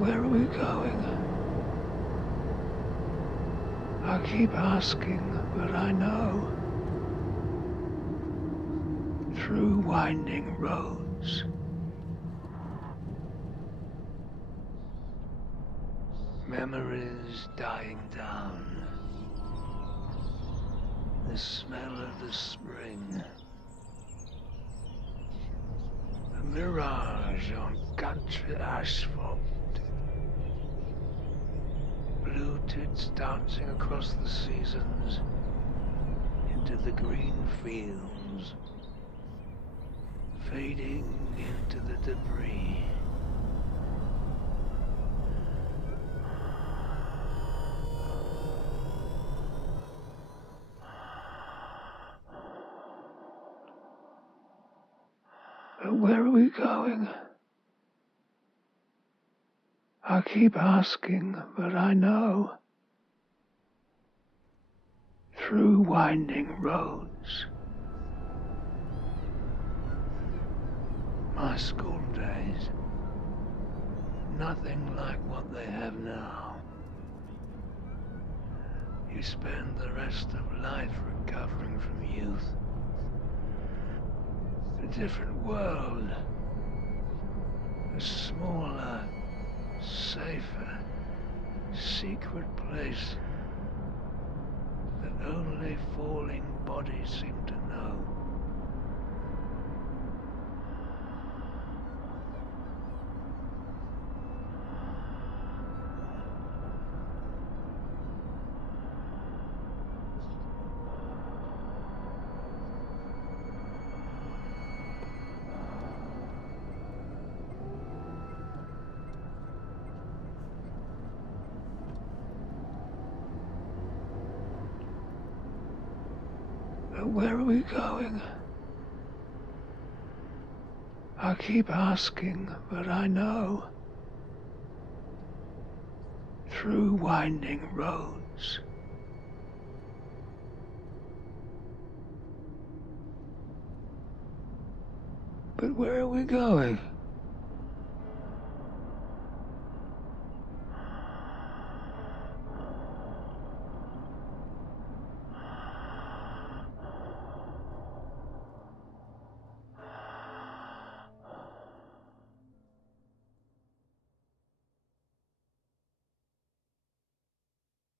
Where are we going? I keep asking, but I know. Through winding roads. Memories dying down. The smell of the spring. A mirage on country asphalt. Blue tits dancing across the seasons into the green fields, fading into the debris. But where are we going? I keep asking, but I know. Through winding roads. My school days. Nothing like what they have now. You spend the rest of life recovering from youth. A different world. A smaller, safer, secret place that only falling bodies seem to know. But where are we going? I keep asking, but I know. Through winding roads. But where are we going?